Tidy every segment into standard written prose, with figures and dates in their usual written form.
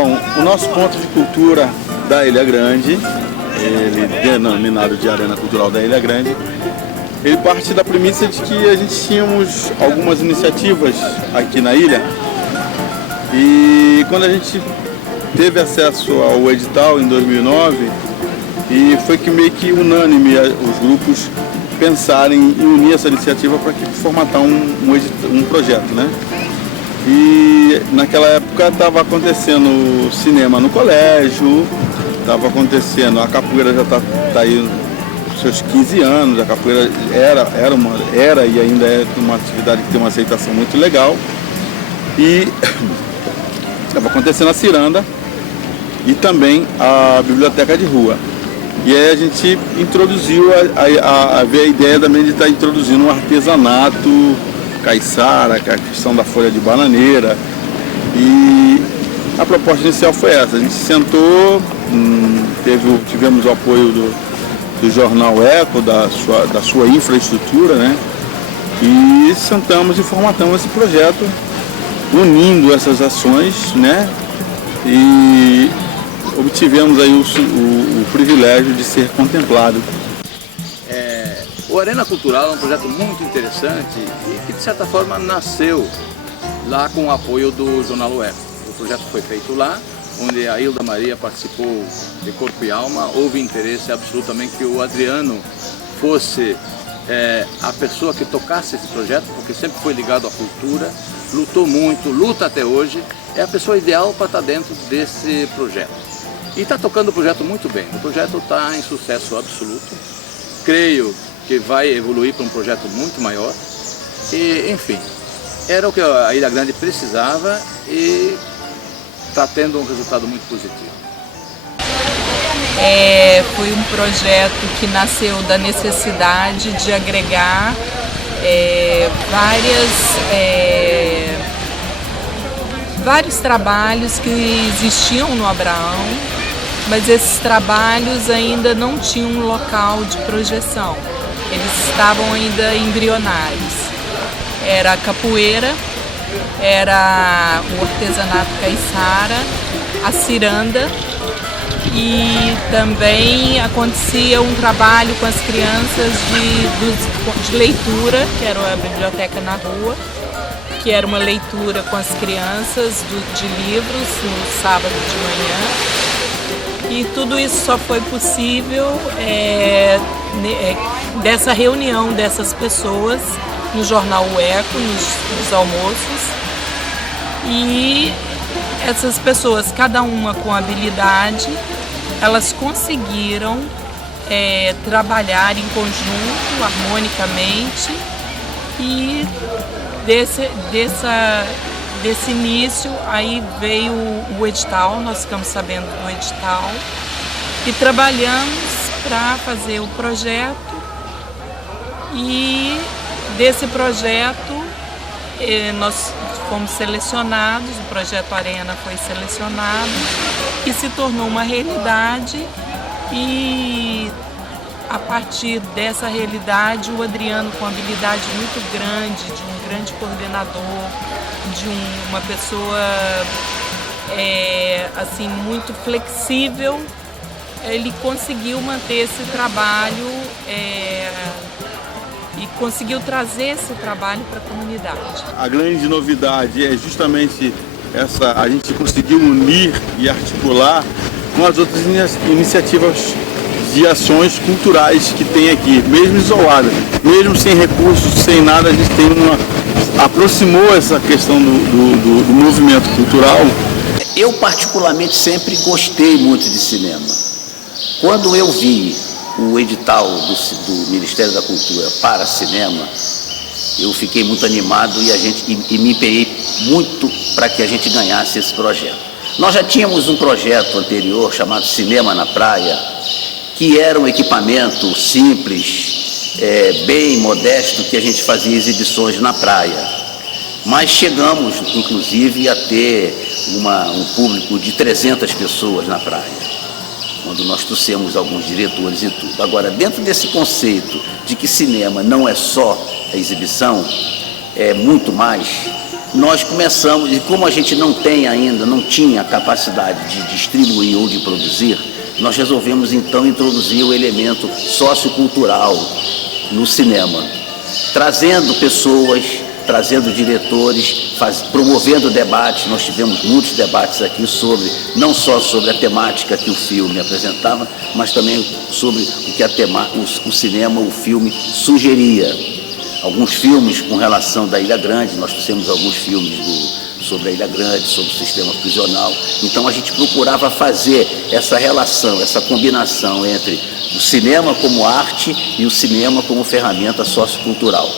Bom, o nosso ponto de cultura da Ilha Grande, ele denominado de Arena Cultural da Ilha Grande, ele parte da premissa de que a gente tínhamos algumas iniciativas aqui na ilha e quando a gente teve acesso ao edital em 2009, e foi que meio que unânime os grupos pensarem em unir essa iniciativa para formatar um projeto, né? E naquela época estava acontecendo cinema no colégio, estava acontecendo, a capoeira já está aí nos seus 15 anos, a capoeira era e ainda é uma atividade que tem uma aceitação muito legal. E estava acontecendo a ciranda e também a biblioteca de rua. E aí a gente introduziu, veio a ideia também de estar introduzindo um artesanato caiçara, que é a questão da folha de bananeira. E a proposta inicial foi essa. A gente sentou, tivemos o apoio do jornal Eco, da sua infraestrutura, né? E sentamos e formatamos esse projeto, unindo essas ações, né? E obtivemos aí o privilégio de ser contemplado. O Arena Cultural é um projeto muito interessante e que, de certa forma, nasceu lá com o apoio do jornal O Eco. O projeto foi feito lá, onde a Hilda Maria participou de corpo e alma. Houve interesse absolutamente que o Adriano fosse a pessoa que tocasse esse projeto, porque sempre foi ligado à cultura, lutou muito, luta até hoje, é a pessoa ideal para estar dentro desse projeto. E está tocando o projeto muito bem, o projeto está em sucesso absoluto, creio que vai evoluir para um projeto muito maior, e enfim, era o que a Ilha Grande precisava e está tendo um resultado muito positivo. Foi um projeto que nasceu da necessidade de agregar vários trabalhos que existiam no Abraão, mas esses trabalhos ainda não tinham um local de projeção, eles estavam ainda embrionários. Era a capoeira, era o artesanato caiçara, a ciranda, e também acontecia um trabalho com as crianças de leitura, que era a biblioteca na rua, que era uma leitura com as crianças de livros no sábado de manhã. E tudo isso só foi possível dessa reunião dessas pessoas no jornal O Eco, nos almoços. E essas pessoas, cada uma com habilidade, elas conseguiram trabalhar em conjunto, harmonicamente, e desse início aí veio o edital, nós ficamos sabendo do edital e trabalhamos para fazer o projeto, e desse projeto nós fomos selecionados, o projeto Arena foi selecionado e se tornou uma realidade, e a partir dessa realidade o Adriano, com habilidade muito grande, de um grande coordenador, de uma pessoa assim, muito flexível, ele conseguiu manter esse trabalho e conseguiu trazer esse trabalho para a comunidade. A grande novidade é justamente essa, a gente conseguiu unir e articular com as outras iniciativas de ações culturais que tem aqui, mesmo isoladas, mesmo sem recursos, sem nada, a gente tem aproximou essa questão do movimento cultural. Eu particularmente sempre gostei muito de cinema. Quando eu vi o edital do Ministério da Cultura para cinema, eu fiquei muito animado e me empenhei muito para que a gente ganhasse esse projeto. Nós já tínhamos um projeto anterior chamado Cinema na Praia, que era um equipamento simples, bem modesto, que a gente fazia exibições na praia. Mas chegamos, inclusive, a ter um público de 300 pessoas na praia, quando nós trouxemos alguns diretores e tudo. Agora, dentro desse conceito de que cinema não é só a exibição, é muito mais, nós começamos, e como a gente não tinha capacidade de distribuir ou de produzir, nós resolvemos então introduzir o elemento sociocultural no cinema, trazendo pessoas, trazendo diretores, promovendo debates. Nós tivemos muitos debates aqui não só sobre a temática que o filme apresentava, mas também sobre o que o cinema, o filme sugeria. Alguns filmes com relação da Ilha Grande, nós fizemos alguns filmes sobre a Ilha Grande, sobre o sistema prisional. Então a gente procurava fazer essa relação, essa combinação entre o cinema como arte e o cinema como ferramenta sociocultural.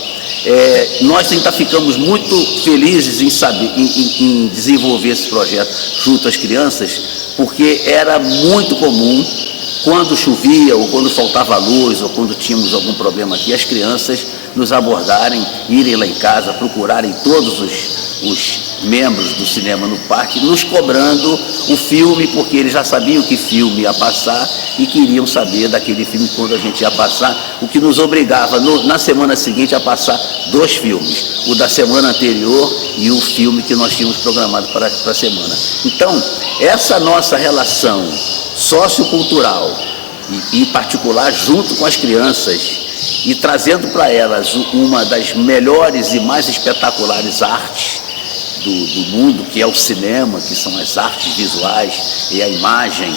Nós ainda ficamos muito felizes em desenvolver esse projeto junto às crianças, porque era muito comum, quando chovia, ou quando faltava luz, ou quando tínhamos algum problema aqui, as crianças nos abordarem, irem lá em casa, procurarem todos os membros do cinema no parque, nos cobrando o filme, porque eles já sabiam que filme ia passar e queriam saber daquele filme quando a gente ia passar, o que nos obrigava na semana seguinte a passar 2 filmes, o da semana anterior e o filme que nós tínhamos programado para a semana. Então, essa nossa relação sociocultural, e em particular junto com as crianças, e trazendo para elas uma das melhores e mais espetaculares artes do mundo, que é o cinema, que são as artes visuais e a imagem,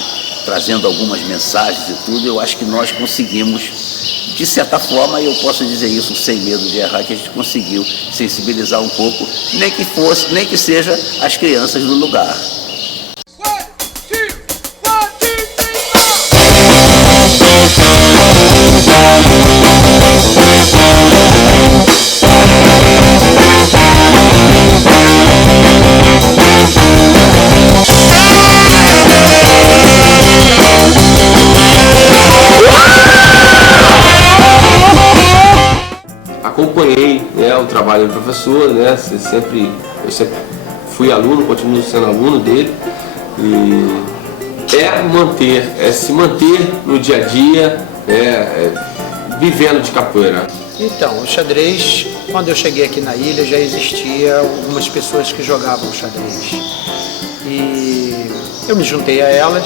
trazendo algumas mensagens e tudo, eu acho que nós conseguimos, de certa forma, e eu posso dizer isso sem medo de errar, que a gente conseguiu sensibilizar um pouco, nem que seja as crianças do lugar. Acompanhei, né, o trabalho do professor, né, eu sempre fui aluno, continuo sendo aluno dele, e se manter no dia a dia, vivendo de capoeira. Então, o xadrez, quando eu cheguei aqui na ilha, já existia algumas pessoas que jogavam xadrez. E eu me juntei a elas,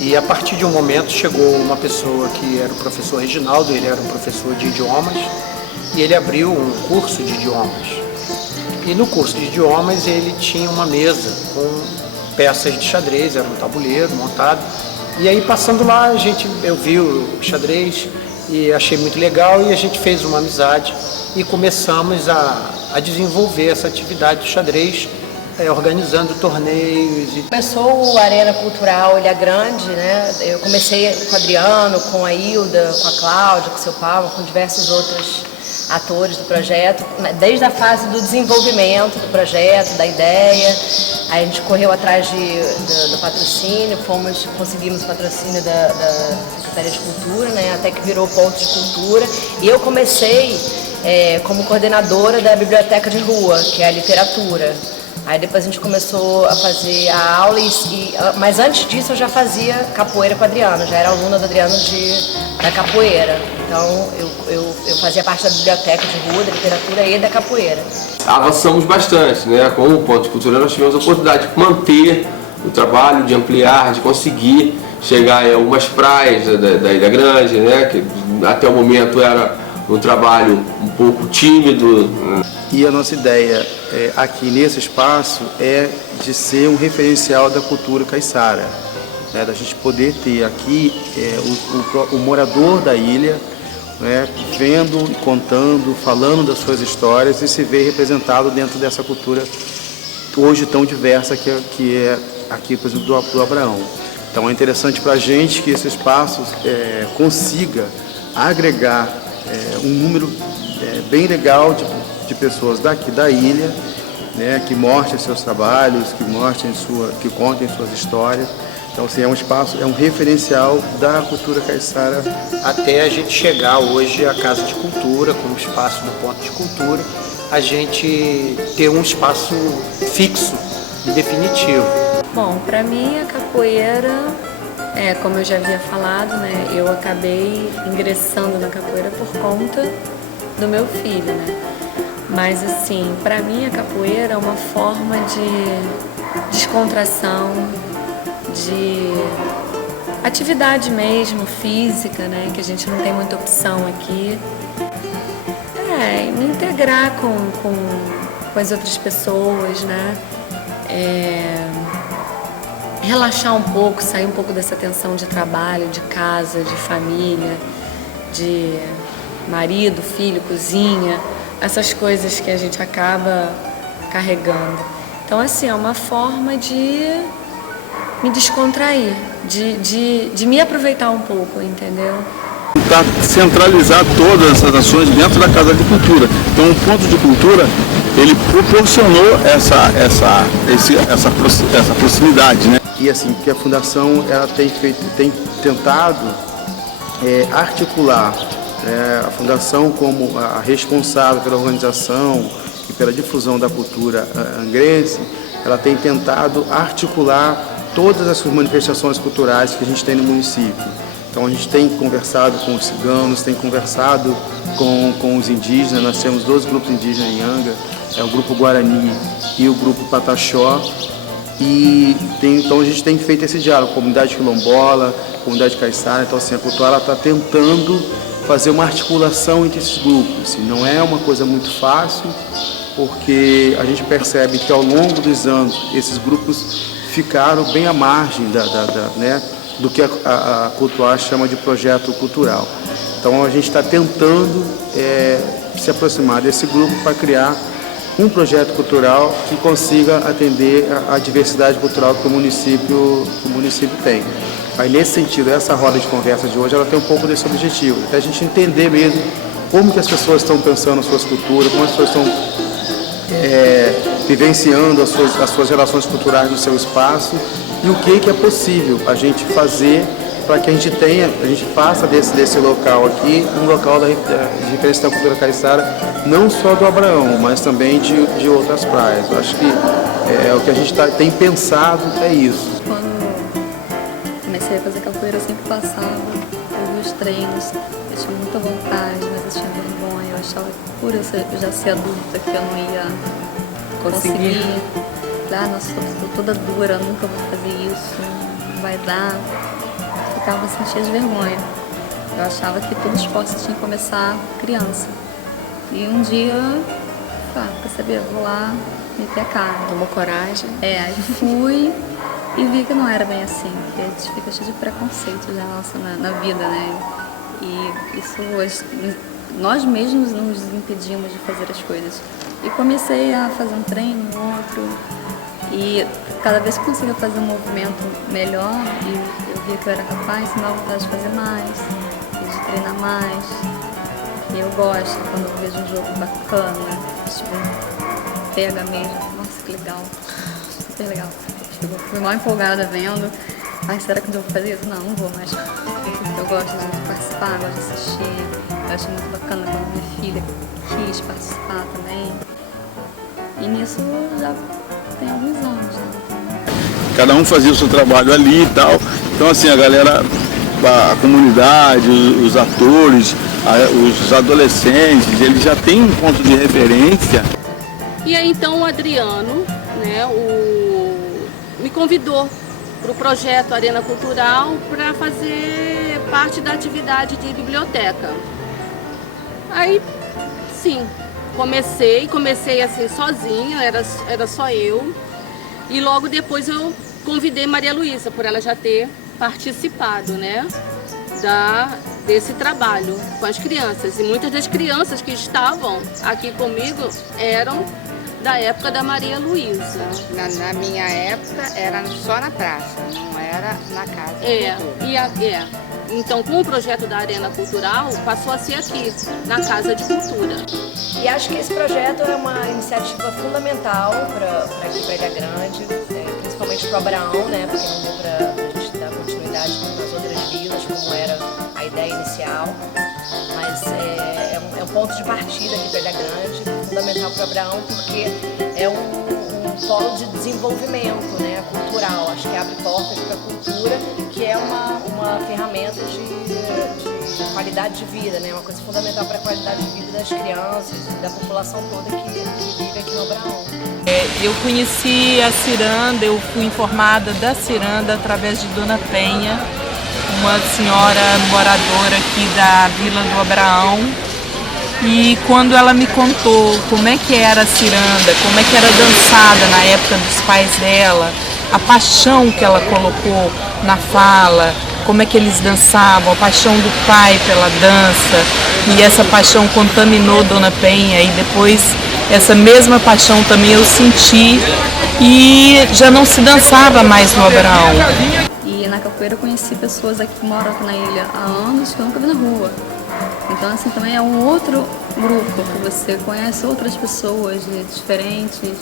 e a partir de um momento chegou uma pessoa que era o professor Reginaldo, ele era um professor de idiomas, e ele abriu um curso de idiomas. E no curso de idiomas ele tinha uma mesa com peças de xadrez, era um tabuleiro montado. E aí passando lá, eu vi o xadrez e achei muito legal, e a gente fez uma amizade e começamos a desenvolver essa atividade do xadrez, organizando torneios. Começou o Arena Cultural Ilha Grande, né? Eu comecei com o Adriano, com a Hilda, com a Cláudia, com o seu Paulo, com diversos outros atores do projeto, desde a fase do desenvolvimento do projeto, da ideia. Aí a gente correu atrás do patrocínio, conseguimos o patrocínio da Secretaria de Cultura, né? Até que virou ponto de cultura. E eu comecei como coordenadora da Biblioteca de Rua, que é a literatura. Aí depois a gente começou a fazer a aula, mas antes disso eu já fazia capoeira com o Adriano, já era aluna do Adriano da capoeira. Então eu fazia parte da biblioteca de rua, da literatura e da capoeira. Avançamos bastante, né? Com o ponto de cultura nós tivemos a oportunidade de manter o trabalho, de ampliar, de conseguir chegar em algumas praias da Ilha Grande, né? Que até o momento era um trabalho um pouco tímido. E a nossa ideia aqui nesse espaço é de ser um referencial da cultura caiçara, né? Da gente poder ter aqui o morador da ilha, né, vendo, contando, falando das suas histórias e se ver representado dentro dessa cultura hoje tão diversa que é aqui, por exemplo, do Abraão. Então é interessante para a gente que esse espaço consiga agregar um número bem legal de pessoas daqui da ilha, né, que mostrem seus trabalhos, que contem suas histórias. Então, assim, é um espaço, é um referencial da cultura caiçara. Até a gente chegar hoje à Casa de Cultura, como espaço do ponto de cultura, a gente ter um espaço fixo e definitivo. Bom, para mim a capoeira, como eu já havia falado, né, eu acabei ingressando na capoeira por conta do meu filho, né? Mas assim, para mim a capoeira é uma forma de descontração, de atividade mesmo, física, né? Que a gente não tem muita opção aqui. Me integrar com as outras pessoas, né? Relaxar um pouco, sair um pouco dessa tensão de trabalho, de casa, de família, de marido, filho, cozinha, essas coisas que a gente acaba carregando. Então, assim, é uma forma de me descontrair, de me aproveitar um pouco, entendeu? Tentar centralizar todas essas ações dentro da Casa de Cultura. Então, o ponto de cultura, ele proporcionou essa proximidade, né? E assim, porque a Fundação ela tem tentado articular a Fundação como a responsável pela organização e pela difusão da cultura angrense, ela tem tentado articular todas as manifestações culturais que a gente tem no município. Então a gente tem conversado com os ciganos, tem conversado com os indígenas. Nós temos 2 grupos indígenas em Angra, o grupo Guarani e o grupo Pataxó. Então a gente tem feito esse diálogo, comunidade quilombola, comunidade caiçara. Então assim, a cultura está tentando fazer uma articulação entre esses grupos. Não é uma coisa muito fácil, porque a gente percebe que ao longo dos anos esses grupos ficaram bem à margem do que a Cultuar chama de projeto cultural. Então a gente está tentando se aproximar desse grupo para criar um projeto cultural que consiga atender a diversidade cultural que o município tem. Aí, nesse sentido, essa roda de conversa de hoje ela tem um pouco desse objetivo, até a gente entender mesmo como que as pessoas estão pensando as suas culturas, como as pessoas estão vivenciando as suas relações culturais no seu espaço e o que é possível a gente fazer para que a gente faça desse local aqui um local de referência da cultura caiçara, não só do Abraão, mas também de outras praias. Eu acho que o que a gente tem pensado é isso. Quando comecei a fazer capoeira, eu sempre passava, eu vi os treinos, eu tinha muita vontade, mas eu tinha vergonha, eu achava que por eu já ser adulta que eu não ia conseguir. Nossa, estou toda dura, nunca vou fazer isso, não vai dar. Ficava assim, cheia de vergonha. Eu achava que todo esporte tinha que começar criança. E um dia, quer saber, vou lá meter a cara. Tomou coragem? Aí fui e vi que não era bem assim, que a gente fica cheio de preconceito já na vida, né? E isso, nós mesmos nos impedimos de fazer as coisas. E comecei a fazer um treino, outro, e cada vez que conseguia fazer um movimento melhor, e eu via que eu era capaz, me dava vontade de fazer mais, de treinar mais. E eu gosto quando eu vejo um jogo bacana, tipo, pega mesmo, nossa, que legal, super legal. Tipo, fui mal empolgada vendo, será que eu vou fazer isso? Não vou, mas eu gosto de participar, gosto de assistir. Eu achei muito bacana quando minha filha quis participar também. E nisso já tem alguns anos, né? Cada um fazia o seu trabalho ali e tal. Então assim, a galera, a comunidade, os atores, os adolescentes, eles já têm um ponto de referência. E aí então o Adriano, né, me convidou para o projeto Arena Cultural para fazer parte da atividade de biblioteca. Aí, sim, comecei assim sozinha, era só eu. E logo depois eu convidei Maria Luísa, por ela já ter participado, né, desse trabalho com as crianças. E muitas das crianças que estavam aqui comigo eram da época da Maria Luísa. Na minha época era só na praça, não era na Casa de Cultura. Então, com o projeto da Arena Cultural, passou a ser aqui, na Casa de Cultura. E acho que esse projeto é uma iniciativa fundamental para aqui, para Ilha Grande, principalmente para o Abraão, né? Porque não deu para a gente dar continuidade nas outras vilas, como era a ideia inicial. Mas é um ponto de partida aqui para Ilha Grande, fundamental para o Abraão, porque é um polo de desenvolvimento, né, cultural. Acho que abre portas para a cultura, que é uma ferramenta de qualidade de vida, né, uma coisa fundamental para a qualidade de vida das crianças e da população toda que vive aqui no Abraão. Eu conheci a ciranda, eu fui informada da ciranda através de Dona Penha, uma senhora moradora aqui da Vila do Abraão. E quando ela me contou como é que era a ciranda, como é que era dançada na época dos pais dela, a paixão que ela colocou na fala, como é que eles dançavam, a paixão do pai pela dança, e essa paixão contaminou Dona Penha, e depois essa mesma paixão também eu senti, e já não se dançava mais no Abraão. E na capoeira eu conheci pessoas aqui que moram aqui na ilha há anos que eu nunca vi na rua. Então, assim, também é um outro grupo que você conhece outras pessoas de diferentes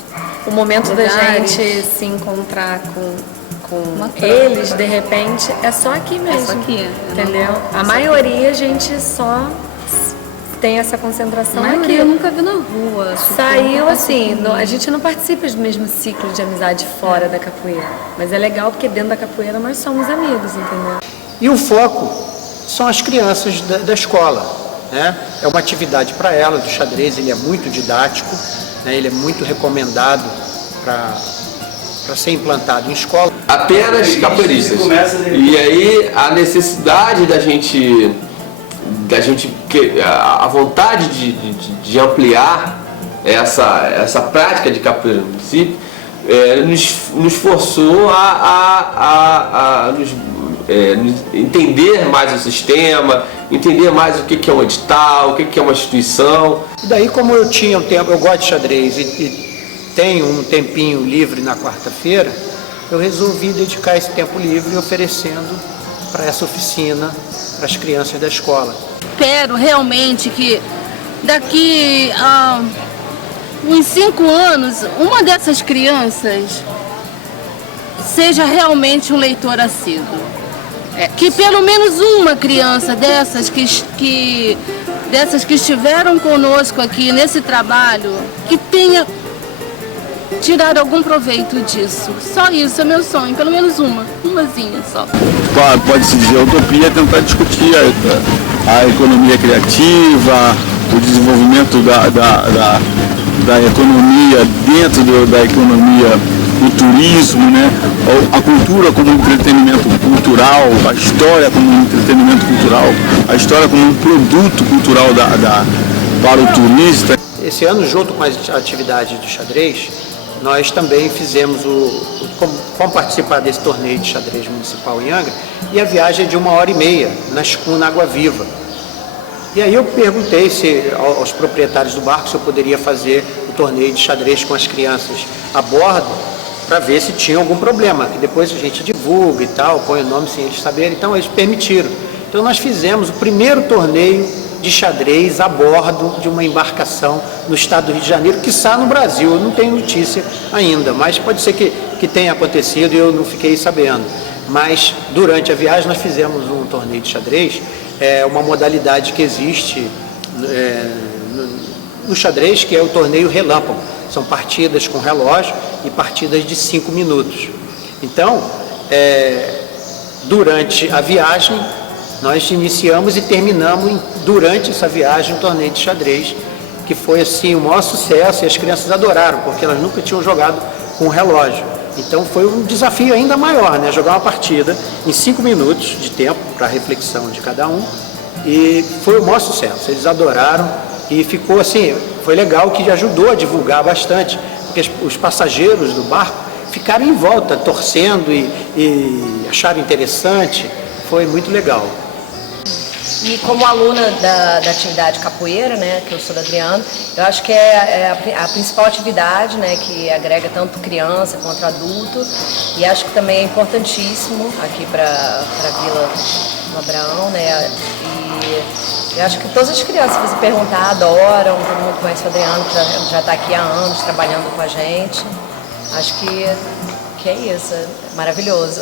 O momento lugares. da gente se encontrar com eles, de repente, é só aqui mesmo. É só aqui, entendeu? A maioria a gente só tem essa concentração a maioria aqui. eu nunca vi na rua. Tipo, Saiu assim, a gente não participa do mesmo ciclo de amizade fora da capoeira. Mas é legal porque dentro da capoeira nós somos amigos, entendeu? E o foco são as crianças da escola, né? É uma atividade para elas. O xadrez ele é muito didático, né? Ele é muito recomendado para ser implantado em escola. Apenas capoeiristas. E aí a necessidade da gente a vontade de ampliar essa prática de capoeira no município nos forçou a entender mais o sistema, entender mais o que é um edital, o que é uma instituição. E daí, como eu tinha um tempo, eu gosto de xadrez e tenho um tempinho livre na quarta-feira, eu resolvi dedicar esse tempo livre oferecendo para essa oficina para as crianças da escola. Espero realmente que daqui a uns 5 anos, uma dessas crianças seja realmente um leitor assíduo. Que pelo menos uma criança dessas que estiveram conosco aqui nesse trabalho, que tenha tirado algum proveito disso. Só isso é meu sonho, pelo menos umazinha só. Pode-se dizer utopia, tentar discutir a economia criativa, o desenvolvimento da economia dentro da economia, o turismo, né? A cultura como um entretenimento cultural, a história como um entretenimento cultural, a história como um produto cultural para o turista. Esse ano, junto com as atividades do xadrez, nós também fizemos vamos participar desse torneio de xadrez municipal em Angra, e a viagem é de 1h30 na escuna Água Viva. E aí eu perguntei aos proprietários do barco se eu poderia fazer o torneio de xadrez com as crianças a bordo, para ver se tinha algum problema, que depois a gente divulga e tal, põe o nome sem eles saberem, então eles permitiram. Então nós fizemos o primeiro torneio de xadrez a bordo de uma embarcação no estado do Rio de Janeiro, quiçá no Brasil. Eu não tenho notícia ainda, mas pode ser que tenha acontecido e eu não fiquei sabendo. Mas durante a viagem nós fizemos um torneio de xadrez, uma modalidade que existe no xadrez, que é o torneio relâmpago. São partidas com relógio e partidas de 5 minutos. Então, durante a viagem, nós iniciamos e terminamos durante essa viagem um torneio de xadrez, que foi assim o maior sucesso, e as crianças adoraram, porque elas nunca tinham jogado com relógio. Então foi um desafio ainda maior, né? Jogar uma partida em 5 minutos de tempo para reflexão de cada um, e foi o maior sucesso. Eles adoraram e ficou assim, foi legal, que ajudou a divulgar bastante, porque os passageiros do barco ficaram em volta, torcendo e acharam interessante. Foi muito legal. E como aluna da atividade capoeira, né, que eu sou da Adriano, eu acho que é a principal atividade, né, que agrega tanto criança quanto adulto, e acho que também é importantíssimo aqui para a Vila do Abraão, né, e eu acho que todas as crianças, se você perguntar, adoram, todo mundo conhece o Adriano, que já está aqui há anos trabalhando com a gente. Acho que é isso, é maravilhoso.